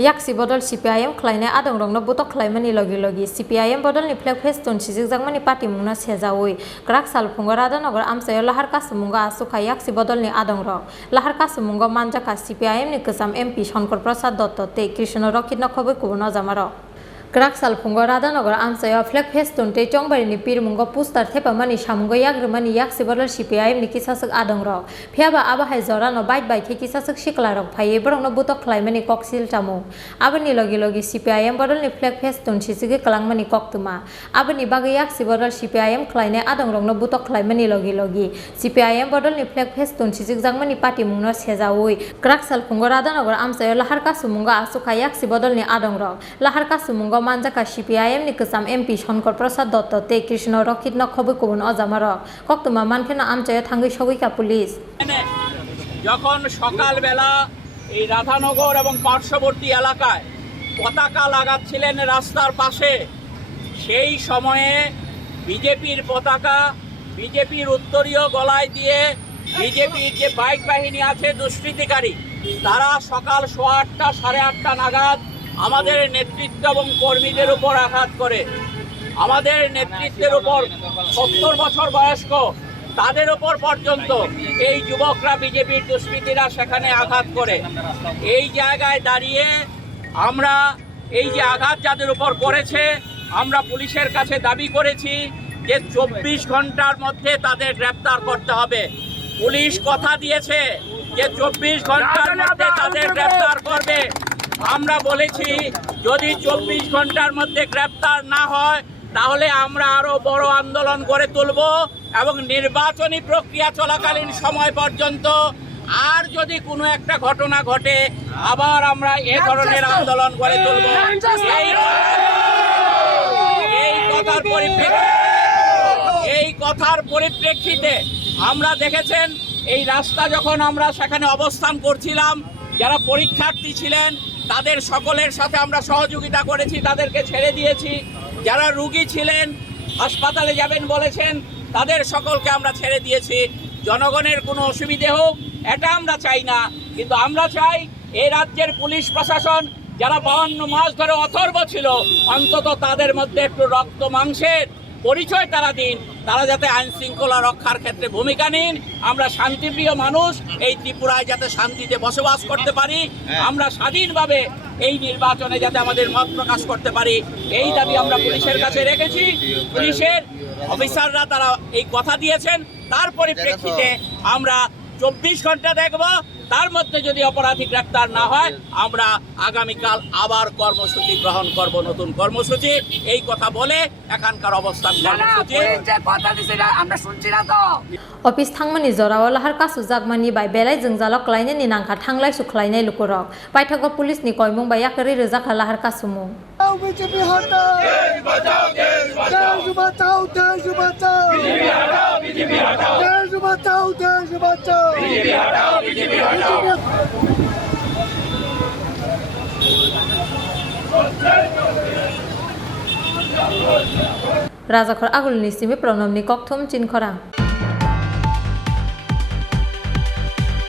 Yaksi bodol CPIM klaine adong rongno butok klaimani logi CPIM bodol ni flag feston sijikjakmani party mungna sejawi krak salphungo radhanogor amsayo lahar kasumungo asuka yaksi bodol ni adong rok lahar kasumungo manjaka CPIM ni kwsam MP Shankar Prasad Dotto tei Krishna Rokitno khoboi kubono jamaro Krak salphungo radhanogor amsayo flag feston tei chongbari ni pirmungo poster thepamani samungo yagrumani yaksi bodol CPIM ni kisasuk adong rok phiaba abahai jorano bait ke kisasuk sikla rok phaiye borokno butok klaimani koksil tamu aboni logi CPIM bodol ni flag feston sisige kalangmani koktuma aboni bagai yaksi bodol CPIM klaine adong rokno butok klaimani logi CPIM bodol ni flag feston sisijjakmani party mungno sejawi krak salphungo radhanogor amsayo lahar kasumungo asuka yaksi bodol ni adong rok lahar kasumungo manjaka CPIM ni kwsam MP Shankar Prasad Dotto tei Krishna Rokitno khoboi kubon অজামারক কক্তমা মানখেনা আমচায়ে থাঙ্গি সগৈকা police যখন সকালবেলা এই রাধানগর এবং পার্শ্ববর্তী এলাকায় পতাকা লাগাচ্ছিলেন রাস্তার পাশে সেই সময়ে বিজেপির পতাকা বিজেপির উত্তরীয় গলায় দিয়ে বিজেপির যে বাইক বাহিনী আছে দুষ্কৃতিকারী তারা সকাল 8:30 8:30 নাগাদ আমাদের নেতৃত্ব এবং কর্মীদের উপর আঘাত করে আমাদের নেতৃত্বের উপর 70 বছর বয়স্ক তাদের উপর পর্যন্ত এই যুবকরা বিজেপির দুষ্কৃতীরা সেখানে আঘাত করে এই জায়গায় দাঁড়িয়ে আমরা এই যে আঘাত যাদের উপর করেছে আমরা পুলিশের কাছে দাবি করেছি যে 24 ঘন্টার মধ্যে তাদের গ্রেফতার করতে হবে পুলিশ কথা দিয়েছে যে 24 ঘন্টার মধ্যে তাদের গ্রেফতার করবে আমরা বলেছি যদি 24 ঘন্টার মধ্যে গ্রেফতার না হয় তাহলে আমরা আরো বড় আন্দোলন গড়ে তুলব এবং নির্বাচনী প্রক্রিয়া চলাকালীন সময় পর্যন্ত আর যদি কোনো একটা ঘটনা ঘটে আবার আমরা এই ধরনের আন্দোলন গড়ে তুলব এই কথার পরিপ্রেক্ষিতে আমরা দেখেছেন এই রাস্তা যখন আমরা সেখানে অবস্থান করছিলাম যারা পরীক্ষার্থী ছিলেন তাদের সকলের সাথে আমরা সহযোগিতা করেছি তাদেরকে ছেড়ে দিয়েছি যারা রোগী ছিলেন হাসপাতালে যাবেন বলেছেন তাদের সকলকে আমরা ছেড়ে দিয়েছি জনগণের কোনো অসুবিধে হোক এটা আমরা চাই না কিন্তু আমরা চাই এই রাজ্যের পুলিশ প্রশাসন যারা 52 মাস ধরে অথর্ব ছিল অন্তত তাদের মধ্যে একটু রক্ত মাংসের পরিচয় তারা দিন তারা যাতে আইন শৃঙ্খলা রক্ষার ক্ষেত্রে ভূমিকা নিন আমরা শান্তিপ্রিয় মানুষ এই ত্রিপুরায় যাতে শান্তিতে বসবাস করতে পারি আমরা স্বাধীনভাবে এই নির্বাচনে যাতে আমাদের মত প্রকাশ করতে পারি এই দাবি আমরা পুলিশের কাছে রেখেছি পুলিশের অফিসাররা তারা এই কথা দিয়েছেন তার পরিপ্রেক্ষিতে আমরা 24 ঘন্টা দেখব তার মধ্যে যদি অপরাধী গ্রেফতার না হয় আমরা আগামীকাল আবার কর্মসূচি গ্রহণ করব নতুন কর্মসূচি এই কথা বলে এখানকার অবস্থান কর্মসূচি যে কথা দিছে আমরা শুনছি না তো অফিস থাংমানি জরাও লাহার কাসু জাগমানি বাই বেলাই जोंजालक लायने नि नांखा थांलाय सुख्लायनाय लुकुरक पाइथागो पुलिस नि कयमुं बाय याकरि रोजाखा लाहार कासुमुं बीजेपी हटाओ देश बचाओ देश बचाओ देश बचाओ बीजेपी हटाओ बीजेपी हटाओ देश बचाओ बीजेपी हटाओ बीजेपी हटाओ राजाखर आगुलनि सिमि प्रनमनि कक्थुम चिनखरा